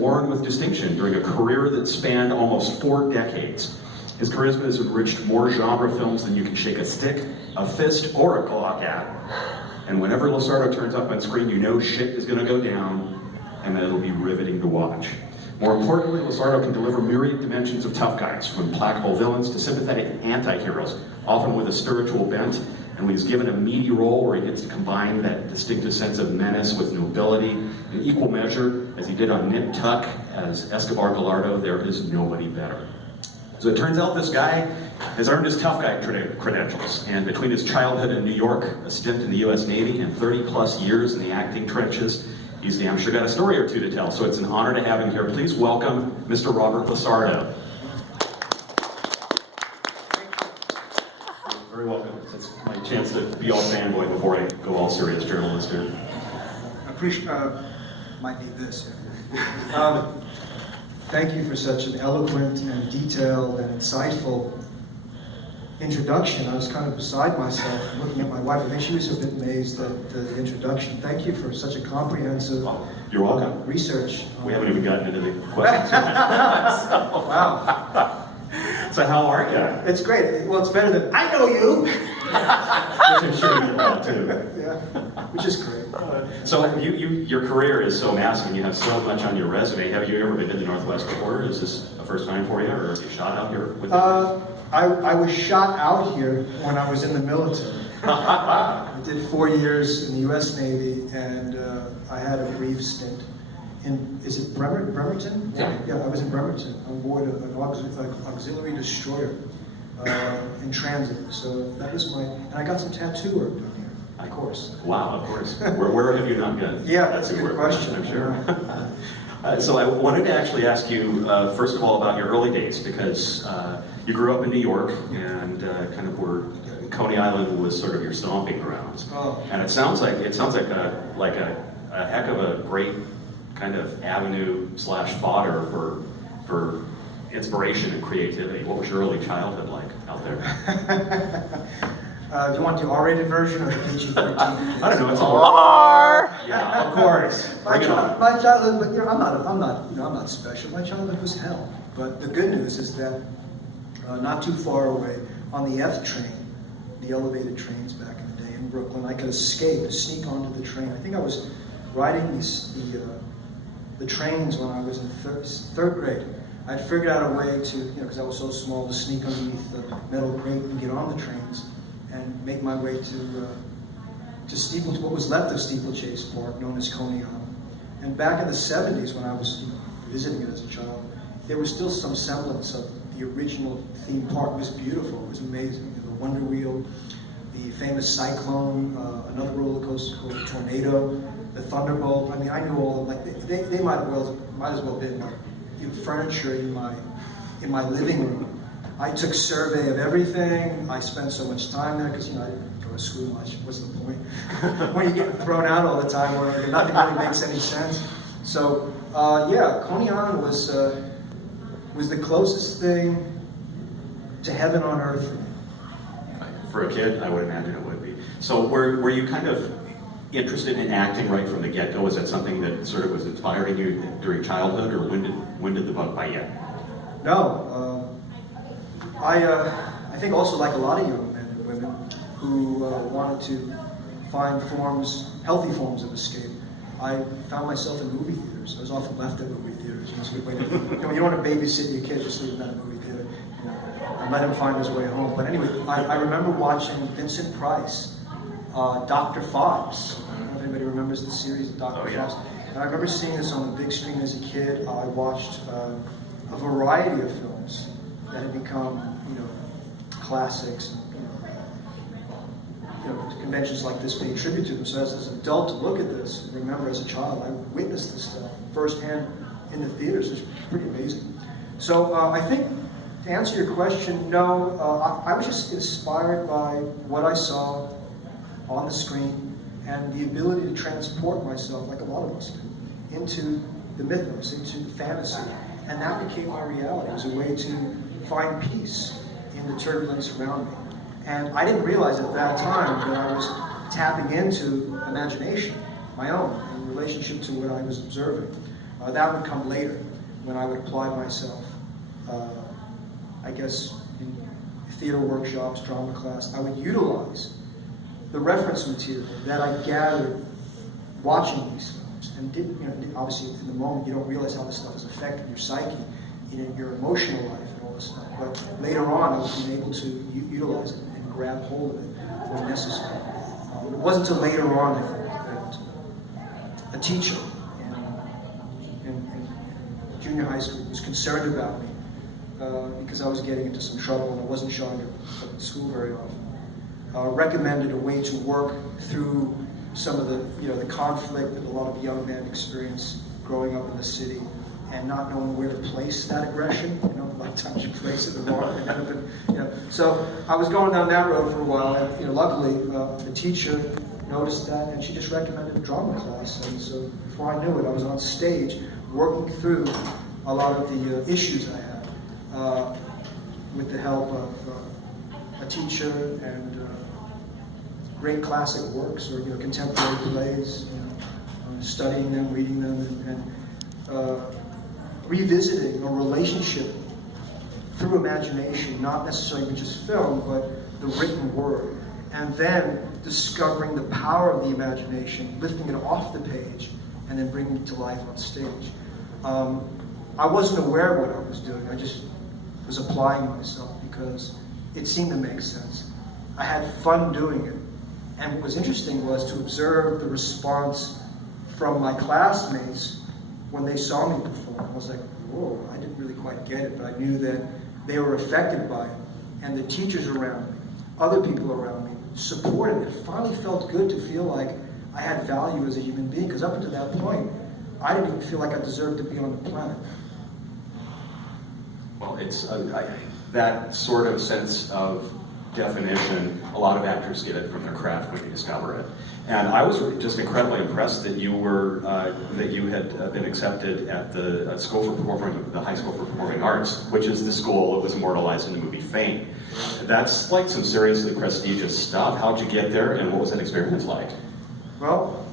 worn with distinction during a career that spanned almost 4 decades. His charisma has enriched more genre films than you can shake a stick, a fist, or a Glock at. And whenever LaSardo turns up on screen, you know shit is gonna go down, and that it'll be riveting to watch. More importantly, LaSardo can deliver myriad dimensions of tough guys, from implacable villains to sympathetic anti-heroes, often with a spiritual bent. And when he's given a meaty role where he gets to combine that distinctive sense of menace with nobility in equal measure, as he did on Nip Tuck as Escobar Gallardo, there is nobody better. So it turns out this guy has earned his tough guy credentials, and between his childhood in New York, a stint in the US Navy, and 30 plus years in the acting trenches, he's damn sure got a story or two to tell. So it's an honor to have him here. Please welcome Mr. Robert LaSardo. You're very welcome. It's my chance to be all fanboy before I go all serious journalist here. I appreciate, might need this. Thank you for such an eloquent and detailed and insightful introduction. I was kind of beside myself looking at my wife. I think she was a bit amazed at the introduction. Thank you for such a comprehensive You're welcome. Research. We haven't even gotten into the questions. Wow. So how are you? It's great. Well, it's better than, I know you! Which I'm sure you know too. Yeah, which is great. So your career is so massive and you have so much on your resume. Have you ever been to the Northwest before? Is this a first time for you, or have you shot out here with I was shot out here when I was in the military. I did 4 years in the U.S. Navy, and I had a brief stint in, is it Bremerton? Yeah. Yeah, I was in Bremerton on board an auxiliary destroyer in transit. So that was and I got some tattoo work done here, of course. Wow, of course. Where have you not been? Yeah, that's a good question. I'm sure. So I wanted to actually ask you, first of all, about your early days, because you grew up in New York, and kind of were Coney Island was sort of your stomping grounds. Oh. And it sounds like a heck of a great kind of avenue / fodder for inspiration and creativity. What was your early childhood like out there? Do you want the R-rated version or the PG-13? I don't know. It's all R. Yeah, of course. Bring it on. My childhood, but I'm not special. My childhood was hell. But the good news is that not too far away on the F train, the elevated trains back in the day in Brooklyn, I could sneak onto the train. I think I was riding the trains when I was in third grade. I'd figured out a way to, because I was so small, to sneak underneath the metal grate and get on the trains and make my way to what was left of Steeplechase Park, known as Coney Island. And back in the 70s, when I was visiting it as a child, there was still some semblance of the original theme park. It was beautiful. It was amazing. The Wonder Wheel, the famous Cyclone, another roller coaster called the Tornado, the Thunderbolt. I mean, I knew all of them. Like they might as well been like furniture in my living room. I took survey of everything. I spent so much time there because I didn't go to school much. What's the point? When you're getting thrown out all the time, where nothing really makes any sense. So yeah, Coney Island was the closest thing to heaven on earth for me. For a kid, I would imagine it would be. So were you kind of interested in acting right from the get-go? Was that something that sort of was inspiring you during childhood, or when did the bug bite you? No. I think also, like a lot of young men and women who wanted to find healthy forms of escape, I found myself in movie theaters. I was often left at movie theaters. It's a good way to, you don't want to babysit your kid, just leave them at a movie theater, and let him find his way home. But anyway, I remember watching Vincent Price, Dr. Fox. I don't know if anybody remembers the series of Dr. Fox. And I remember seeing this on the big screen as a kid. I watched a variety of films that had become, classics. Conventions like this pay tribute to them. So as an adult to look at this, and remember as a child, I witnessed this stuff firsthand in the theaters. It's pretty amazing. So I think to answer your question, no, I was just inspired by what I saw on the screen and the ability to transport myself, like a lot of us do, into the mythos, into the fantasy. And that became my reality. It was a way to find peace in the turbulence around me. And I didn't realize at that time that I was tapping into imagination, my own, in relationship to what I was observing. That would come later when I would apply myself, I guess, in theater workshops, drama class. I would utilize the reference material that I gathered watching these films. And obviously in the moment you don't realize how this stuff has affected your psyche, your emotional life and all this stuff. But later on I was able to utilize it and grab hold of it when necessary. It wasn't until later on, I think, that a teacher in junior high school was concerned about me because I was getting into some trouble and I wasn't showing up at school very often. Recommended a way to work through some of the conflict that a lot of young men experience growing up in the city and not knowing where to place that aggression. A lot of times you place it in the wrong end. So I was going down that road for a while, and luckily the teacher noticed that, and she just recommended a drama class. And so before I knew it, I was on stage working through a lot of the issues I had with the help of a teacher and great classic works or contemporary plays, studying them, reading them, and revisiting a relationship through imagination, not necessarily with just film, but the written word, and then discovering the power of the imagination, lifting it off the page, and then bringing it to life on stage. I wasn't aware of what I was doing. I just was applying myself because it seemed to make sense. I had fun doing it. And what was interesting was to observe the response from my classmates when they saw me perform. I was like, whoa, I didn't really quite get it, but I knew that they were affected by it. And the teachers around me, other people around me, supported it. It finally felt good to feel like I had value as a human being, because up until that point, I didn't even feel like I deserved to be on the planet. Well, it's that sort of sense of definition, a lot of actors get it from their craft when they discover it. And I was just incredibly impressed that you were that you had been accepted at the School for Performing, the High School for Performing Arts, which is the school that was immortalized in the movie Fame. That's like some seriously prestigious stuff. How'd you get there, and what was that experience like? Well,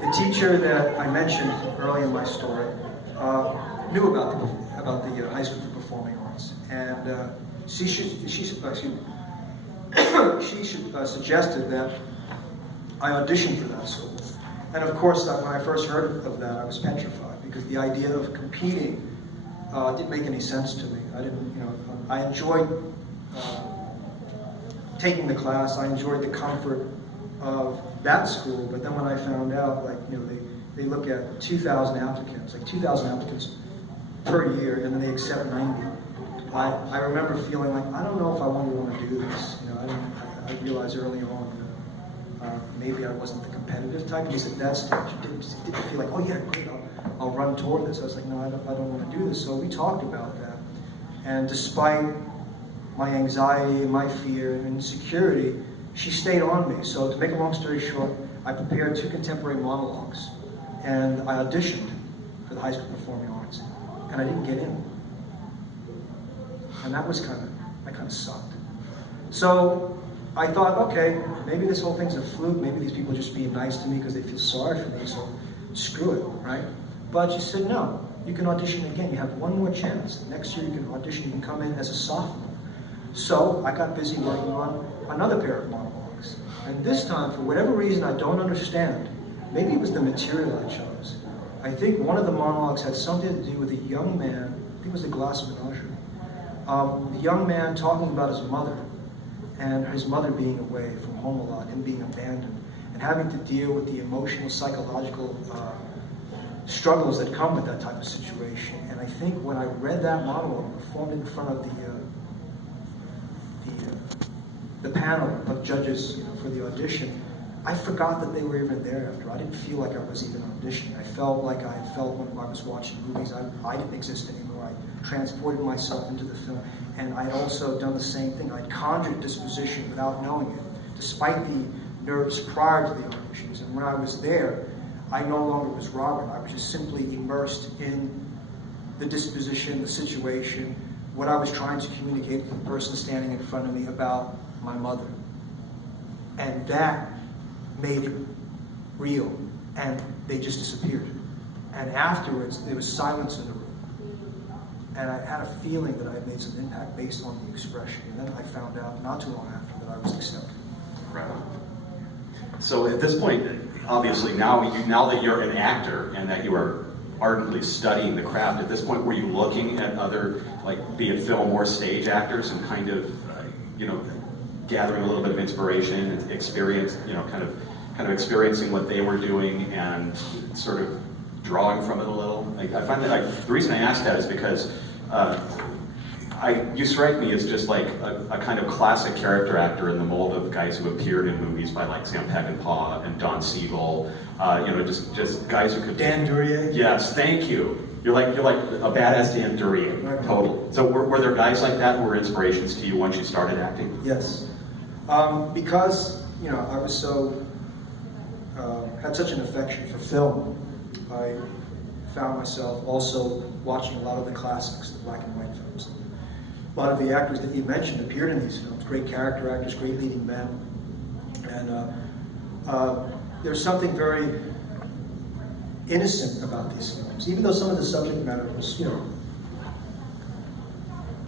the teacher that I mentioned early in my story knew about the High School for Performing Arts, and she suggested that I auditioned for that school. And of course, when I first heard of that, I was petrified because the idea of competing didn't make any sense to me. I enjoyed taking the class. I enjoyed the comfort of that school. But then when I found out, they look at 2,000 applicants, 2,000 applicants per year, and then they accept 90. I remember feeling like, I don't know if I want to do this. I realized early on maybe I wasn't the competitive type. At least at that stage, it didn't feel like, oh yeah, great, I'll run toward this. I was like, no, I don't want to do this. So we talked about that. And despite my anxiety and my fear and insecurity, she stayed on me. So to make a long story short, I prepared 2 contemporary monologues. And I auditioned for the High School Performing Arts. And I didn't get in. And that kind of sucked. So I thought, okay, maybe this whole thing's a fluke. Maybe these people are just being nice to me because they feel sorry for me, so screw it, right? But she said, no, you can audition again. You have one more chance. Next year you can audition, you can come in as a sophomore. So I got busy working on another pair of monologues. And this time, for whatever reason I don't understand, maybe it was the material I chose. I think one of the monologues had something to do with a young man, I think it was the Glass Menagerie. A young man talking about his mother, and his mother being away from home a lot, him being abandoned, and having to deal with the emotional, psychological struggles that come with that type of situation. And I think when I read that monologue and performed it in front of the panel of judges for the audition, I forgot that they were even there after. I didn't feel like I was even auditioning. I felt like I had felt when I was watching movies. I didn't exist anymore. I transported myself into the film. And I had also done the same thing. I'd conjured disposition without knowing it, despite the nerves prior to the auditions. And when I was there, I no longer was Robert. I was just simply immersed in the disposition, the situation, what I was trying to communicate to the person standing in front of me about my mother. And that made it real, and they just disappeared. And afterwards, there was silence in the room. And I had a feeling that I had made some impact based on the expression. And then I found out not too long after that I was accepted. Right. So at this point, obviously now that you're an actor and that you are ardently studying the craft, at this point were you looking at other, like be it film or stage actors and kind of, gathering a little bit of inspiration and experience, kind of experiencing what they were doing and sort of drawing from it a little? Like, I find that the reason I ask that is because you strike me as just like a kind of classic character actor in the mold of guys who appeared in movies by like Sam Peckinpah and Don Siegel, just guys who could. Dan Duryea. Yes, thank you. You're like a badass Dan Duryea, right. Totally. So were there guys like that who were inspirations to you once you started acting? Yes, because I was so had such an affection for film. I found myself also watching a lot of the classics, the black and white films. A lot of the actors that you mentioned appeared in these films, great character actors, great leading men. And there's something very innocent about these films, even though some of the subject matter was,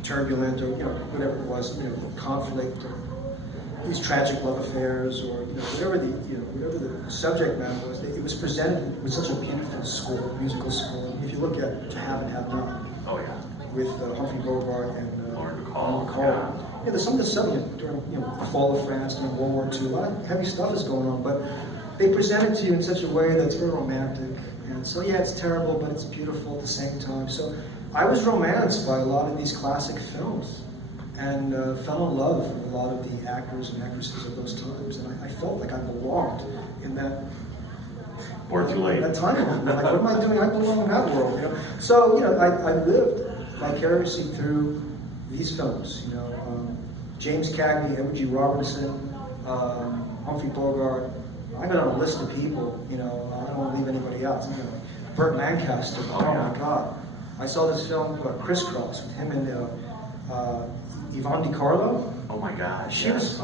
turbulent or, whatever it was, conflict or these tragic love affairs or, whatever the subject matter was. It was presented with such a beautiful score, musical score. If you look at To Have and Have Not, Oh yeah. with Humphrey Bogart and Lauren Bacall. Yeah, there's some of the subject during the fall of France, during World War II. A lot of heavy stuff is going on, but they present it to you in such a way that's very romantic. And so, yeah, it's terrible, but it's beautiful at the same time. So I was romanced by a lot of these classic films and fell in love with a lot of the actors and actresses of those times. And I felt like I belonged in that. Or too late. That time, like, what am I doing? I belong in that world, So, I lived vicariously through these films, James Cagney, Edward G. Robinson, Humphrey Bogart. I got on a list of people, I don't want to leave anybody out. Burt Lancaster, oh my God. I saw this film, Crisscross, with him and Yvonne DiCarlo. Oh my gosh. She was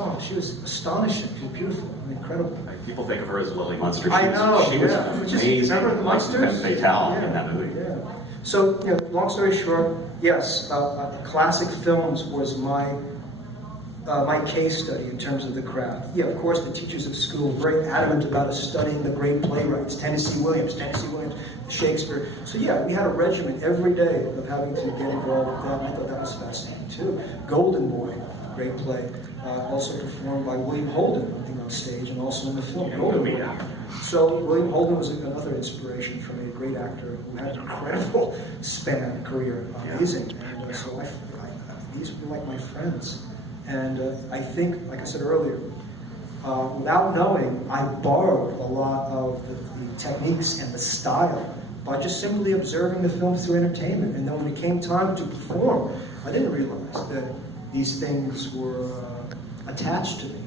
astonishing. She was beautiful, incredible. People think of her as Lily Munster. I know. She was amazing. Remember the Munsters? Femme fatale in that movie. Yeah. So, long story short, yes, classic films was my case study in terms of the craft. Yeah, of course, the teachers at school were very adamant about us studying the great playwrights, Tennessee Williams, Shakespeare. So yeah, we had a regimen every day of having to get involved with that. And I thought that was fascinating too. Golden Boy, great play, also performed by William Holden, I think, on stage and also in the film. Golden Boy. So William Holden was another inspiration for me, a great actor who had an incredible career, amazing. And so these were like my friends. And I think, like I said earlier, without knowing, I borrowed a lot of the techniques and the style by just simply observing the film through entertainment. And then when it came time to perform, I didn't realize that these things were attached to me,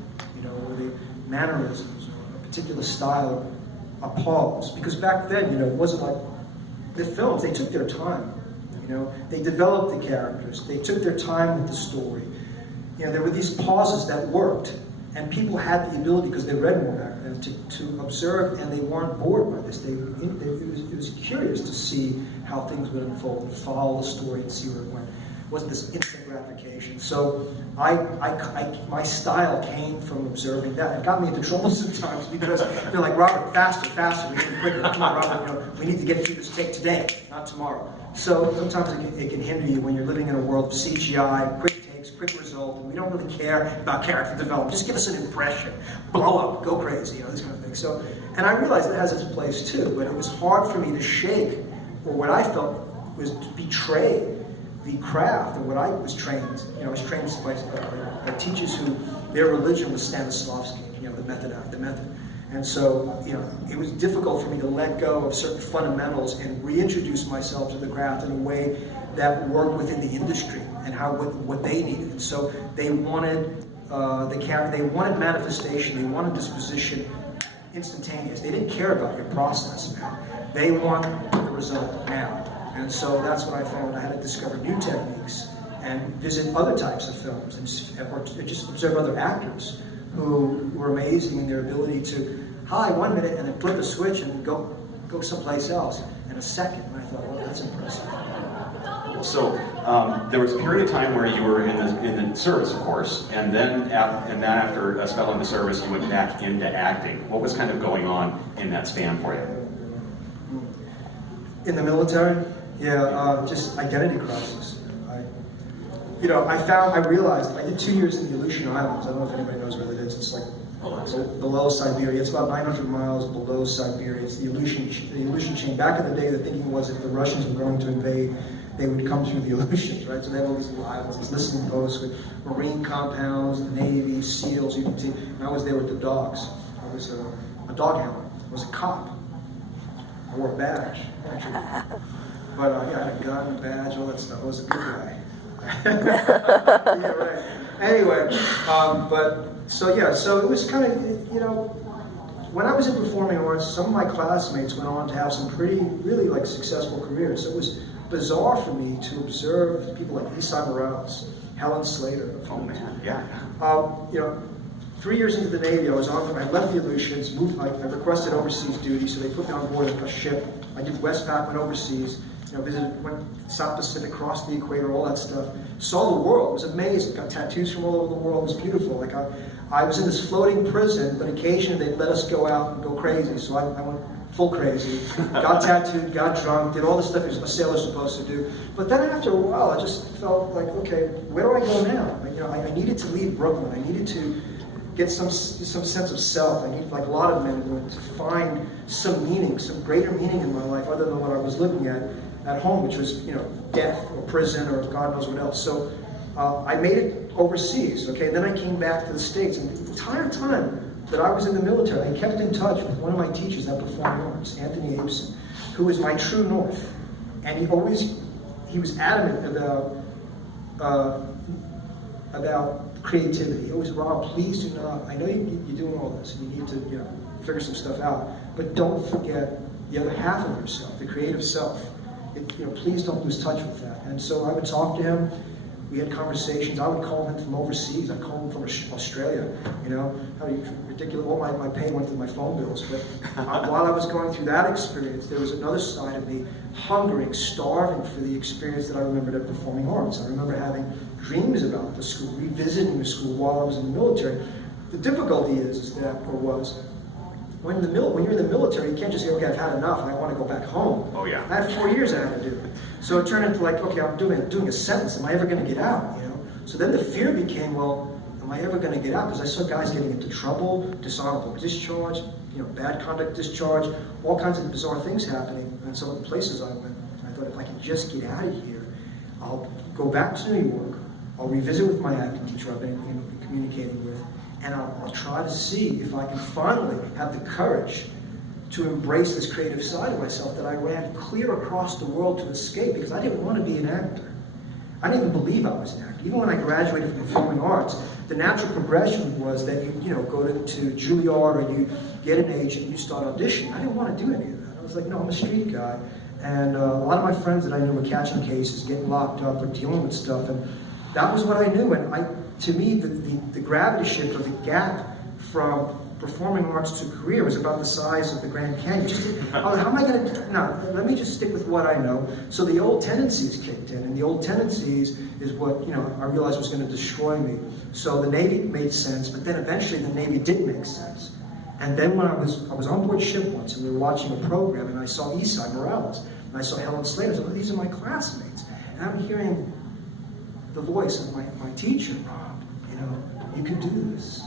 or the mannerisms or a particular style, a pause. Because back then, it wasn't like the films, they took their time. They developed the characters, they took their time with the story. There were these pauses that worked, and people had the ability, because they read more back then, to observe, and they weren't bored by this. It was curious to see how things would unfold, and follow the story and see where it went. It wasn't this instant gratification. So my style came from observing that. It got me into trouble sometimes because they're like, Robert, faster, we need to quicker. Come on, Robert, we need to get through this take today, not tomorrow. So sometimes it can hinder you when you're living in a world of CGI, quick result, and we don't really care about character development. Just give us an impression, blow up, go crazy, this kind of thing. So, and I realized that has its place too, but it was hard for me to shake, or what I felt was to betray the craft, or what I was trained. I was trained by teachers who their religion was Stanislavski, the method. And so, it was difficult for me to let go of certain fundamentals and reintroduce myself to the craft in a way that worked within the industry and what they needed. And so they wanted they wanted manifestation, they wanted disposition instantaneous. They didn't care about your process, man. They want the result now. And so that's what I found. I had to discover new techniques and visit other types of films or just observe other actors who were amazing in their ability to, hi, 1 minute, and then flip a switch and go someplace else. in a second. And I thought, well, that's impressive. So there was a period of time where you were in the service, of course, and then after a spell in the service, you went back into acting. What was kind of going on in that span for you? In the military, yeah, just identity crisis. I realized, I did 2 years in the Aleutian Islands. I don't know if anybody knows where that is. It's like below Siberia. It's about 900 miles below Siberia. It's the Aleutian chain. Back in the day, the thinking was if the Russians were going to invade, they would come through the Aleutians, right? So they have all these little islands, these listening posts with marine compounds, the Navy, SEALs, you can see. And I was there with the dogs. I was a dog handler. I was a cop. I wore a badge, actually. But I had a gun, a badge, all that stuff. I was a good guy. Yeah, right. Anyway, so it was kind of, when I was in performing arts, some of my classmates went on to have some really successful careers. So it was bizarre for me to observe people like Esai Morales, Helen Slater. Oh man, yeah. 3 years into the Navy, I left the Aleutians, I requested overseas duty, so they put me on board a ship. I did Westpac, went overseas, went South Pacific, crossed the equator, all that stuff. Saw the world, it was amazing. Got tattoos from all over the world, it was beautiful. I was in this floating prison, but occasionally they'd let us go out and go crazy, so I went full crazy. Got tattooed, got drunk, did all the stuff a sailor's supposed to do. But then after a while, I just felt like, okay, where do I go now? I needed to leave Brooklyn. I needed to get some sense of self. I needed, like a lot of men would, to find some meaning, some greater meaning in my life other than what I was looking at home, which was, death or prison or God knows what else. So I made it overseas, okay? And then I came back to the States. And the entire time that I was in the military, I kept in touch with one of my teachers at Performing Arts, Anthony Abeson, who was my true north. And he was adamant about creativity. He always, Rob, please do not, I know you're doing all this, and you need to figure some stuff out, but don't forget the other half of yourself, the creative self. Please don't lose touch with that. And so I would talk to him. We had conversations. I would call him from overseas. I'd call him from Australia. How ridiculous. All my pay went to my phone bills. But while I was going through that experience, there was another side of me hungering, starving for the experience that I remembered at Performing Arts. I remember having dreams about the school, revisiting the school while I was in the military. The difficulty was when you're in the military, you can't just say, okay, I've had enough, I want to go back home. Oh yeah. I had 4 years I had to do it. So it turned into okay, I'm doing a sentence, am I ever going to get out? So then the fear became, well, am I ever going to get out? Because I saw guys getting into trouble, dishonorable discharge, bad conduct discharge, all kinds of bizarre things happening in some of the places I went. I thought if I can just get out of here, I'll go back to New York, I'll revisit with my acting teacher I've been communicating with, and I'll try to see if I can finally have the courage to embrace this creative side of myself that I ran clear across the world to escape, because I didn't want to be an actor. I didn't even believe I was an actor. Even when I graduated from performing arts, the natural progression was that you go to Juilliard or you get an agent, you start auditioning. I didn't want to do any of that. I was like, no, I'm a street guy. And a lot of my friends that I knew were catching cases, getting locked up, or dealing with stuff, and that was what I knew. And to me, the gravity shift or the gap from performing arts to career was about the size of the Grand Canyon. How am I going to, no, let me just stick with what I know. So the old tendencies kicked in, and the old tendencies is what, I realized was going to destroy me. So the Navy made sense, but then eventually the Navy did make sense. And then when I was on board ship once, and we were watching a program, and I saw Esai Morales, and I saw Helen Slater, so these are my classmates. And I'm hearing the voice of my teacher, Rob, you can do this.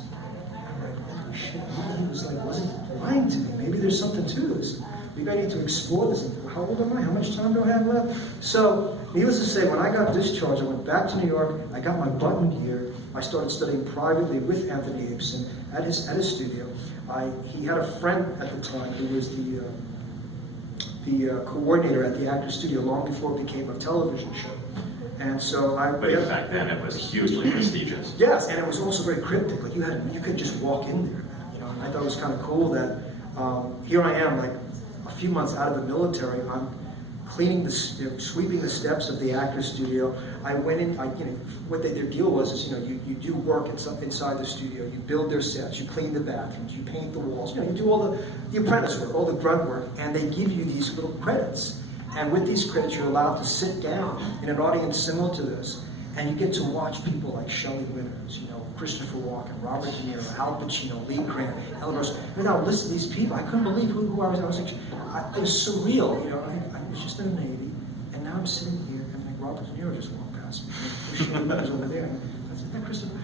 Shit, he wasn't lying to me. Maybe there's something to this. Maybe I need to explore this. How old am I? How much time do I have left? So, needless to say, when I got discharged, I went back to New York. I got my button here. I started studying privately with Anthony Abeson at his studio. He had a friend at the time who was the coordinator at the Actors Studio long before it became a television show. And so But even back then, it was hugely prestigious. Yes, and it was also very cryptic. Like you could just walk in there. And I thought it was kind of cool that here I am, like a few months out of the military. I'm cleaning sweeping the steps of the actor's studio. I went in, what their deal was is, you do work inside the studio, you build their sets, you clean the bathrooms, you paint the walls, you do all the apprentice work, all the grunt work, and they give you these little credits. And with these credits, you're allowed to sit down in an audience similar to this, and you get to watch people like Shelley Winters, Christopher Walken, Robert De Niro, Al Pacino, Lee Grant, Ellen Rose. And I would listen to these people. I couldn't believe who I was. I was like, it was surreal. I was just in the Navy, and now I'm sitting here, and like Robert De Niro just walked past me. And Shelley Winters over there. And I said, "That Christopher."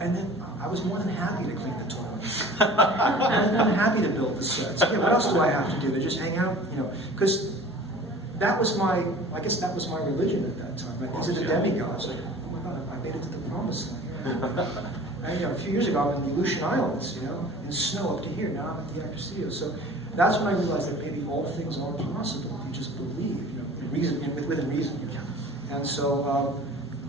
And then I was more than happy to clean the toilets. I was more than happy to build the sets. What else do I have to do? To just hang out, because that was I guess that was my religion at that time. Right? These are the demigods. Like, oh my God, I made it to the promised land. A few years ago, I was in the Aleutian Islands, in snow up to here. Now I'm at the actor studio. So that's when I realized that maybe all things are possible. You just believe, within reason you can. And so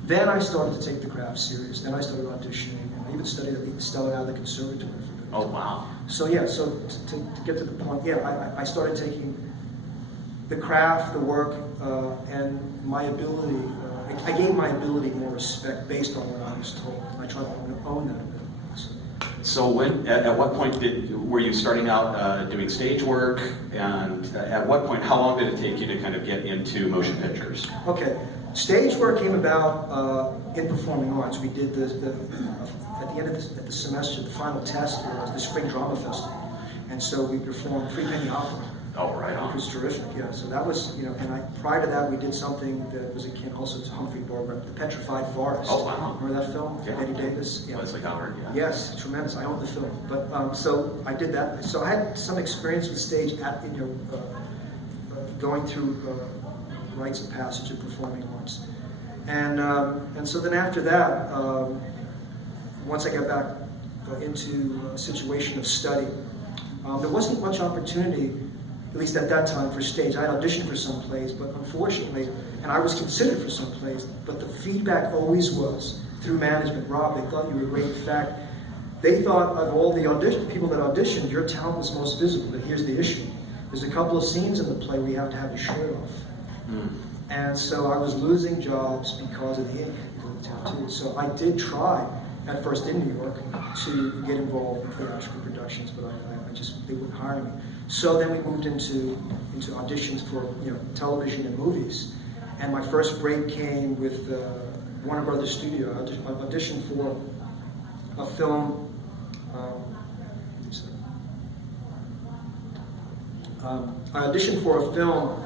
then I started to take the craft serious. Then I started auditioning, and I even studied at the Stella Adler Conservatory for a bit. Oh, wow. So to get to the point, I started taking the craft, the work, and my ability. I gave my ability more respect based on what I was told. I tried to own that ability. So at what point were you starting out doing stage work, and at what point, how long did it take you to kind of get into motion pictures? Okay, stage work came about in performing arts. We did at the end of the semester, the final test was the Spring Drama Festival, and so we performed Free Penny Opera. Oh, right on. It was terrific, yeah. So that was, and prior to that, we did something that was akin also to Humphrey Bogart, The Petrified Forest. Oh, wow. Remember that film? Yeah. Betty Davis? Yeah. Leslie Howard, yeah. Yes, tremendous. I own the film. But so I did that. So I had some experience with stage going through rites of passage in performing arts. And so then after that, once I got back into a situation of study, there wasn't much opportunity, at least at that time, for stage. I had auditioned for some plays, but unfortunately, and I was considered for some plays, but the feedback always was, through management, "Rob, they thought you were great." In fact, they thought of all the people that auditioned, your talent was most visible, but here's the issue. There's a couple of scenes in the play where you have to have your shirt off. And so I was losing jobs because of the ink, because of the tattoos. So I did try, at first in New York, to get involved in theatrical productions, but they wouldn't hire me. So then we moved into auditions for television and movies. And my first break came with Warner Brothers Studio. I auditioned for a film. I auditioned for a film.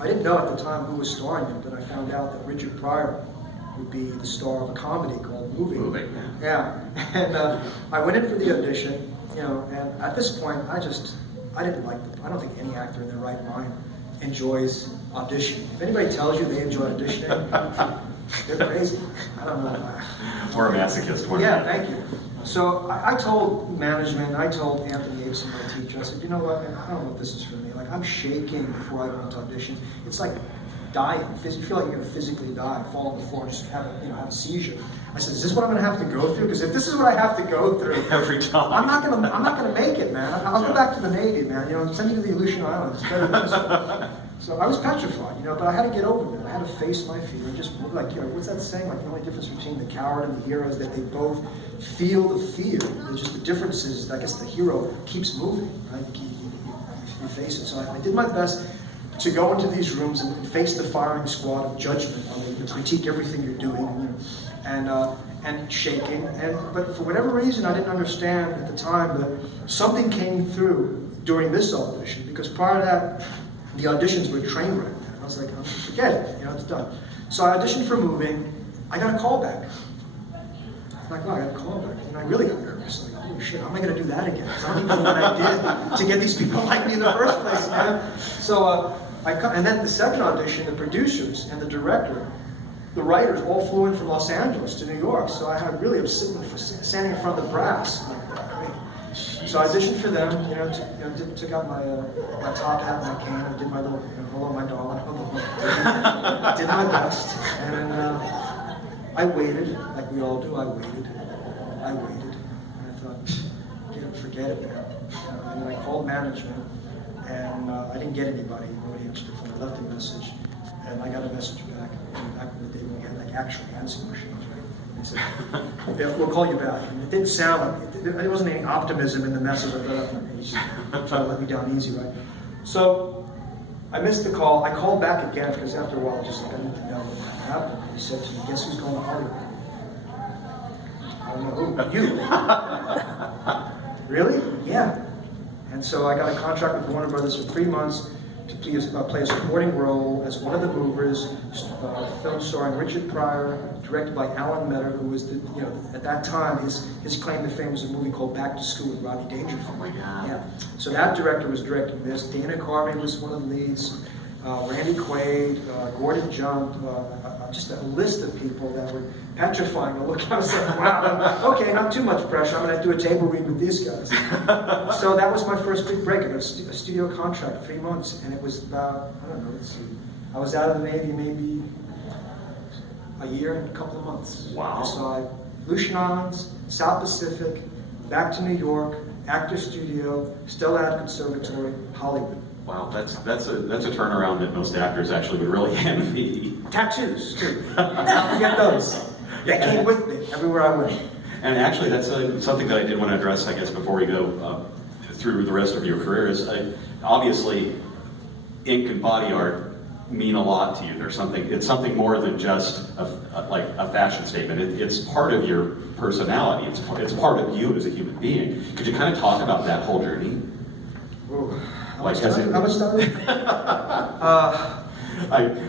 I didn't know at the time who was starring in it, but I found out that Richard Pryor would be the star of a comedy called Moving. Yeah. And I went in for the audition, and at this point, I didn't like I don't think any actor in their right mind enjoys auditioning. If anybody tells you they enjoy auditioning, they're crazy. I don't know. We're a masochist. Yeah, thank you. So I told management, I told Anthony Avison, my teacher, I said, you know what, man, I don't know if this is for me. Like, I'm shaking before I go into auditions. It's like dying. You feel like you're going to physically die, fall on the floor, and just have a seizure. I said, is this what I'm going to have to go through? Because if this is what I have to go through every time, I'm not going to make it, man. I'll go back to the Navy, man. Send me to the Aleutian Islands. It's better than this. So I was petrified, but I had to get over it. I had to face my fear and just what's that saying? Like the only difference between the coward and the hero is that they both feel the fear. Just the difference is, I guess, the hero keeps moving, right? You face it. So I did my best to go into these rooms and face the firing squad of judgment. To critique everything you're doing, and shaking. But for whatever reason, I didn't understand at the time that something came through during this audition, because prior to that, the auditions were a train wreck. I was like, forget it, it's done. So I auditioned for Moving. I got a call back. I'm like, wow, I got a call back. And I really got nervous. Like, holy shit, how am I going to do that again? Because I don't even know what I did to get these people like me in the first place, man. So and then the second audition, the producers and the director, the writers all flew in from Los Angeles to New York. So I really was standing in front of the brass. So I auditioned for them, took out my top hat and my cane and did my little, hello my darling, hello. Did my best. And then I waited, like we all do, I waited. And I thought, forget it, man. And then I called management, and I didn't get anybody. Nobody answered the phone. I left a message, and I got a message back in the day when we had like actual answering machines, right? They said, "Yeah, we'll call you back." And it didn't sound like, there wasn't any optimism in the message. I thought, he's trying to let me down easy, right? So I missed the call. I called back again because after a while, just like, I need to know what happened. He said to me, "Guess who's going to Hollywood?" I don't know who. You. Really? Yeah. And so I got a contract with Warner Brothers for 3 months to play a supporting role as one of the movers, film starring Richard Pryor, directed by Alan Metter, who was at that time, his claim to fame was a movie called Back to School with Rodney Dangerfield. Oh my God. Yeah. So that director was directing this. Dana Carvey was one of the leads. Randy Quaid, Gordon Jump, just a list of people that were petrifying to look. I was like, wow, okay, not too much pressure. I'm going to do a table read with these guys. So that was my first big break. I got a studio contract, 3 months, and it was about, I don't know, let's see. I was out of the Navy maybe a year and a couple of months. Wow. So I, Lucian Islands, South Pacific, back to New York, Actor Studio, Stellad Conservatory, Hollywood. Wow, that's a turnaround that most actors actually would really envy. Tattoos, too. Don't forget those. They came with me everywhere I went. And actually, that's something that I did want to address, I guess, before we go through the rest of your career. Is obviously, ink and body art mean a lot to you. It's something more than just like a fashion statement. It's part of your personality. It's part of you as a human being. Could you kind of talk about that whole journey? Ooh. Like, How much time?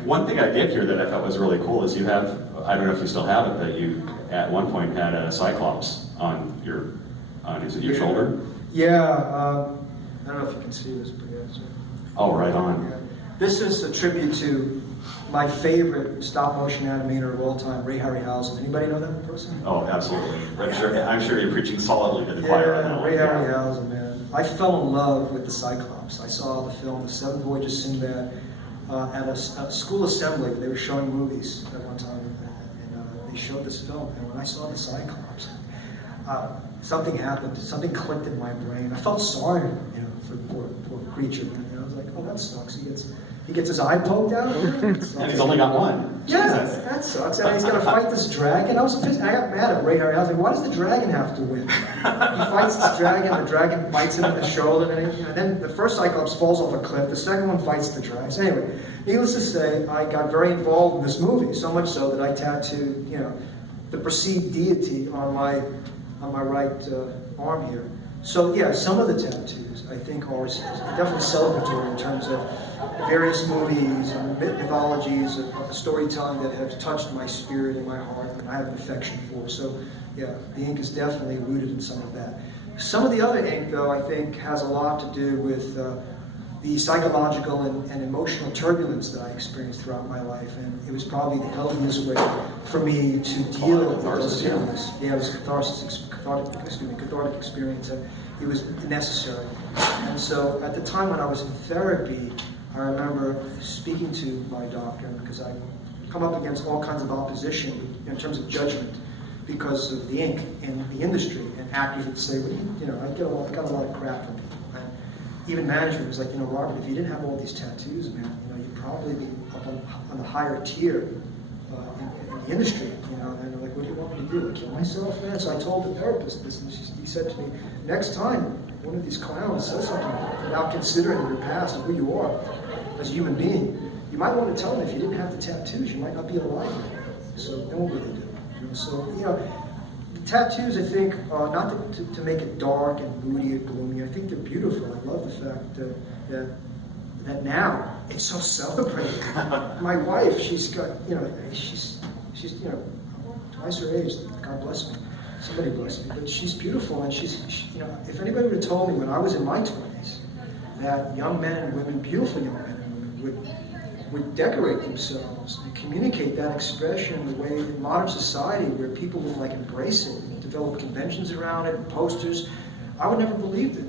One thing I did hear that I thought was really cool is you have, I don't know if you still have it, but you at one point had a Cyclops on your shoulder? Yeah, I don't know if you can see this, but yeah. Oh, right on. Yeah. This is a tribute to my favorite stop motion animator of all time, Ray Harryhausen. Anybody know that person? Oh, absolutely. I'm sure you're preaching solidly to the choir on that one. Ray Harryhausen, man. I fell in love with the Cyclops. I saw the film, The Seven Voyages of Sinbad, at a school assembly. They were showing movies at one time, and they showed this film. And when I saw the Cyclops, something happened. Something clicked in my brain. I felt sorry, for the poor creature. I was like, oh, that sucks. He gets his eye poked out. And he's only got one. Yeah, that sucks. And he's going to fight this dragon. I was pissed. I got mad at Ray Harry. I was like, why does the dragon have to win? He fights this dragon. The dragon bites him in the shoulder. And then the first Cyclops falls off a cliff. The second one fights the dragon. So anyway, needless to say, I got very involved in this movie. So much so that I tattooed, the perceived deity on my right arm here. So yeah, some of the tattoos I think are definitely celebratory in terms of various movies and mythologies of storytelling that have touched my spirit and my heart and I have an affection for. So yeah, the ink is definitely rooted in some of that. Some of the other ink, though, I think has a lot to do with the psychological and emotional turbulence that I experienced throughout my life, and it was probably the healthiest way for me to deal with those feelings. Yeah, it was cathartic experience. It was necessary. And so at the time when I was in therapy, I remember speaking to my doctor because I come up against all kinds of opposition in terms of judgment because of the ink in the industry, and actors would say, well, I got a lot of crap from people. And even management was like, Robert, if you didn't have all these tattoos, man, you'd probably be up on the higher tier in the industry, And they're like, what do you want me to do? Like, kill myself, man? So I told the therapist this, and he said to me, next time one of these clowns says something without considering your past and who you are as a human being, you might want to tell them if you didn't have the tattoos, you might not be alive anymore. So then what would they do? The tattoos, I think, not to make it dark and moody and gloomy. I think they're beautiful. I love the fact that now it's so celebrated. My wife, she's got, she's twice her age. God bless me. Somebody bless me. But she's beautiful, and she's if anybody would have told me when I was in my 20s that young men and women, beautiful young men and women, would decorate themselves and communicate that expression the way in modern society where people would embrace it and develop conventions around it and posters, I would never believed it.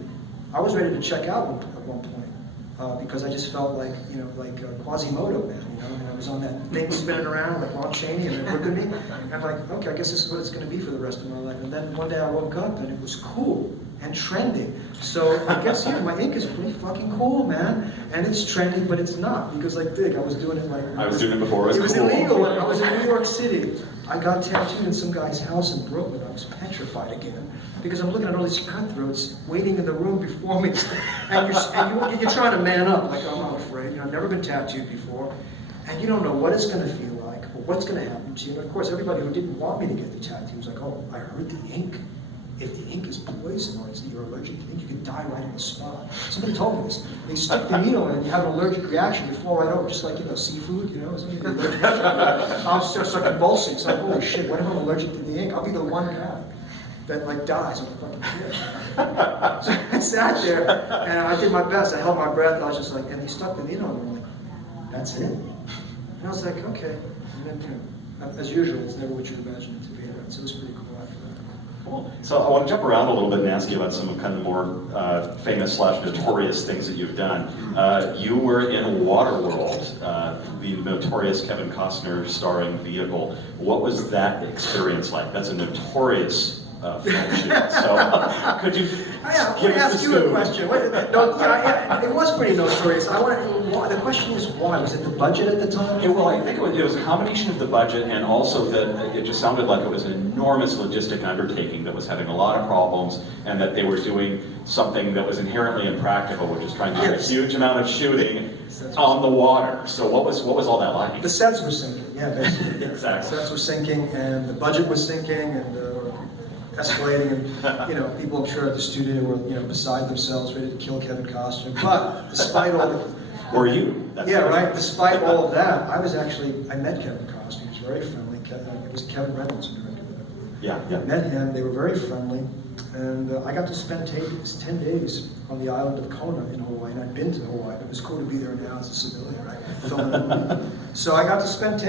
I was ready to check out at one point because I just felt like Quasimodo, man, and I was on that thing spinning around like Lon Chaney, and it looked at me, and I'm like, okay, I guess this is what it's going to be for the rest of my life. And then one day I woke up and it was cool. and trending. So I guess here, my ink is pretty fucking cool, man. And it's trending, but it's not, because like Dick, I was doing it like... I was doing it before, it was cool. illegal. When I was in New York City, I got tattooed in some guy's house in Brooklyn. I was petrified again, because I'm looking at all these cutthroats waiting in the room before me. And you're trying to man up, like, I'm not afraid. You know, I've never been tattooed before. And you don't know what it's going to feel like, or what's going to happen to you. And of course, everybody who didn't want me to get the tattoo was like, oh, I heard the ink. If the ink is poison or you're allergic to ink, you could die right on the spot. Somebody told me this. They stick the needle in and you have an allergic reaction, you fall right over, just like, seafood, I'll start convulsing. So I'm like, holy shit, what if I'm allergic to the ink? I'll be the one guy that like dies on the fucking trip. So I sat there and I did my best. I held my breath and I was just like, and he stuck the needle in and I'm like, that's it? And I was like, okay. And then, as usual, it's never what you imagine it to be. Right? So it was pretty cool after that. Cool. So I want to jump around a little bit and ask you about some of kind of the more famous / notorious things that you've done. You were in Waterworld, the notorious Kevin Costner starring vehicle. What was that experience like? That's a notorious film shoot. So could you give us ask you a question? It was pretty notorious. The question is why? Was it the budget at the time? Well, I think it was a combination of the budget and also that it just sounded like it was an enormous logistic undertaking that was having a lot of problems, and that they were doing something that was inherently impractical, which is trying to do a huge amount of shooting on the water. So what was all that like? The sets were sinking, yeah, basically. Exactly. The sets were sinking, and the budget was sinking, and escalating, and people, I'm sure, at the studio were beside themselves, ready to kill Kevin Costner. But despite all the Were you? right. Despite all of that, I met Kevin Costner. He was very friendly. It was Kevin Reynolds who directed it, I believe. Yeah. I met him. They were very friendly, and I got to spend 10 days on the island of Kona in Hawaii. And I'd been to Hawaii, but it was cool to be there now as a civilian, right? Filming a movie. So I got to spend 10